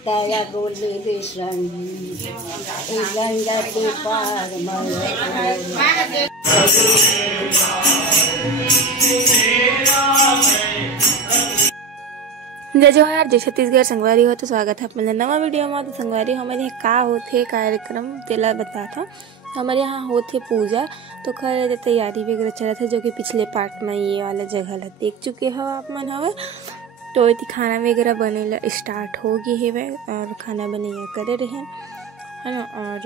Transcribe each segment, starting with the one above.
तया गोले विश्रंगी गंगा के पार जय जोहार जय छत्तीसगढ़। संगवारी हो तो स्वागत है अपने नवा वीडियो में। तो संगवारी हमारे यहाँ का होते कार्यक्रम तेला बता था। हमारे यहाँ होते पूजा, तो खैर तैयारी वगैरह चला था, जो कि पिछले पार्ट में ये वाला जगह ला देख चुके हो आप मन हवे। तो इतनी खाना वगैरह बने स्टार्ट हो गई है और खाना बने करे रहे है ना। और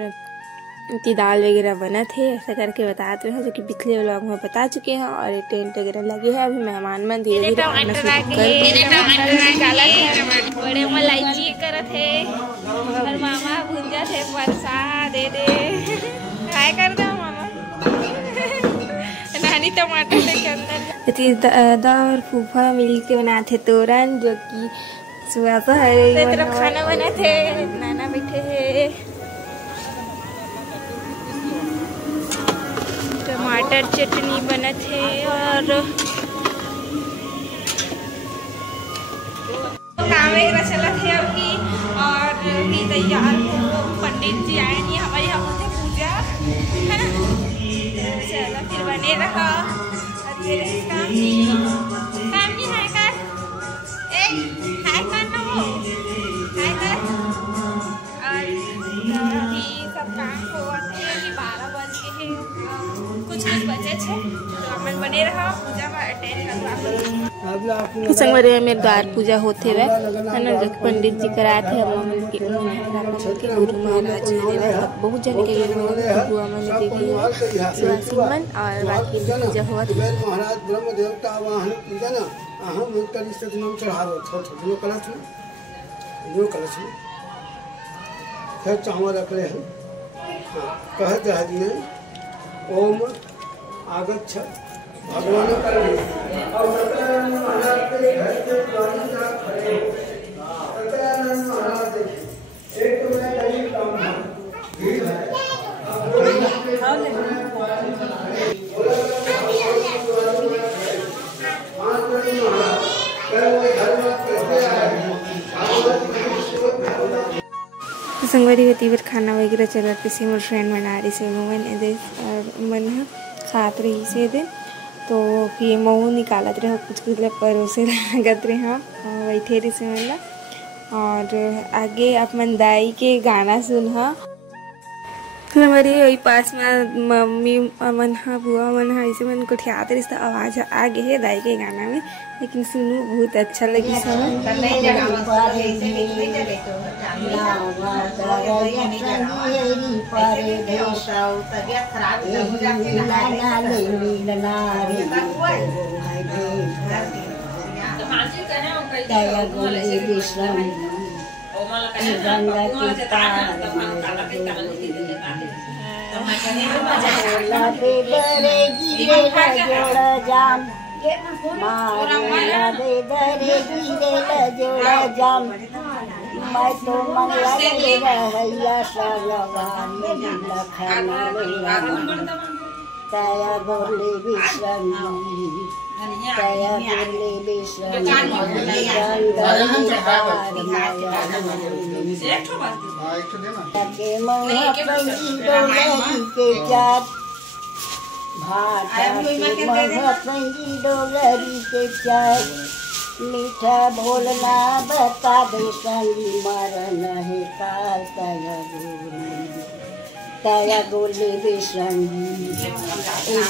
इतनी दाल वगैरह बना थे ऐसा करके बताते हैं, जो कि पिछले व्लॉग में बता चुके हैं। और टेंट वगैरह लगे हैं, अभी मेहमान मन धीरे धीरे बड़े मलाइची करत है और मामा भुंजा थे प्रसाद दे दे काय कर दो मामा नानी टमाटर लेके अंदर दादा और फूफा मिलके बनाते तोरन, जो कि सुबह है तरफ खाना बना थे। नाना बैठे है, टमाटर चटनी बना थे और काम वगैरह चला थे अभी। और भी तैयार पंडित जी आए नहीं हमारे यहाँ होते पूजा है ना। चलो फिर बने रहा काम नहीं है कर हाय कर ना वो हाय कर। और अभी सब काम को आते हैं, 12 बज के है, कुछ बचे थे, तो अपन बने रहा पूजा में अटेंड करवा। संगवारी में द्वार पूजा होते हुए है ना, जो पंडित जी कराए थे हम के गुरु महाराज जी ने बहुत जन के गुरु मन के सुहासिन मन और बाकी पूजा हुआ महाराज ब्रह्म देवता वाहन पूजन अहम उत्तर सजनम चढ़ावो थोड़ा कलश में यो कलश में फिर चावल रख रहे हैं। कह जा दिए ओम आगच्छ भगवान संगवारी होती फिर खाना वगैरह चला से मोर फ्रेंड बना रही से और मन खात रही से दे। तो फिर महू निकालत रहे कुछ कुछ परोसे लगत रहे हम बैठे रही से मतलब। और आगे अपन दाई के गाना सुन हमारे वही पास में मम्मी मन हा बुआ मन हा ऐसे मन को ठियात रही आवाज़ आगे है दाई के गाना में, लेकिन सुनू बहुत अच्छा लगी सब। मैं तो मंगला भैया तया गोले विश्रंगी तया गोले विश्रंगी के जात भाटी डोगरी के चाय मीठा बोलना बता दे संगी मरण है काल तया गोले विश्रंगी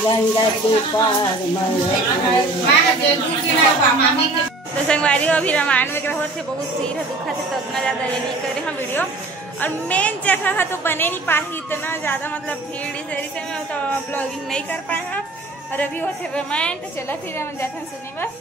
गंगा के पार तो संगवारी अभी रामायण वगैरह होते बहुत सिर है दुखा थे, तो उतना ज़्यादा ये नहीं करे हम वीडियो। और मेन जगह है तो बने नहीं पाई इतना ज़्यादा, मतलब भीड़ इस एरिया में तो ब्लॉगिंग नहीं कर पाए हैं। और अभी होते रामायण, तो चला फिर हम जाते हैं सुनी बस।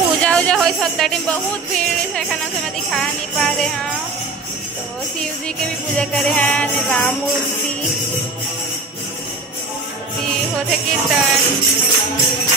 पूजा उजा हो टाइम बहुत भीड़ है खाना से मैं दिखा नहीं पा रहे हैं। तो शिव जी के भी पूजा करे हैं, राम मूर्ति होते कीर्तन।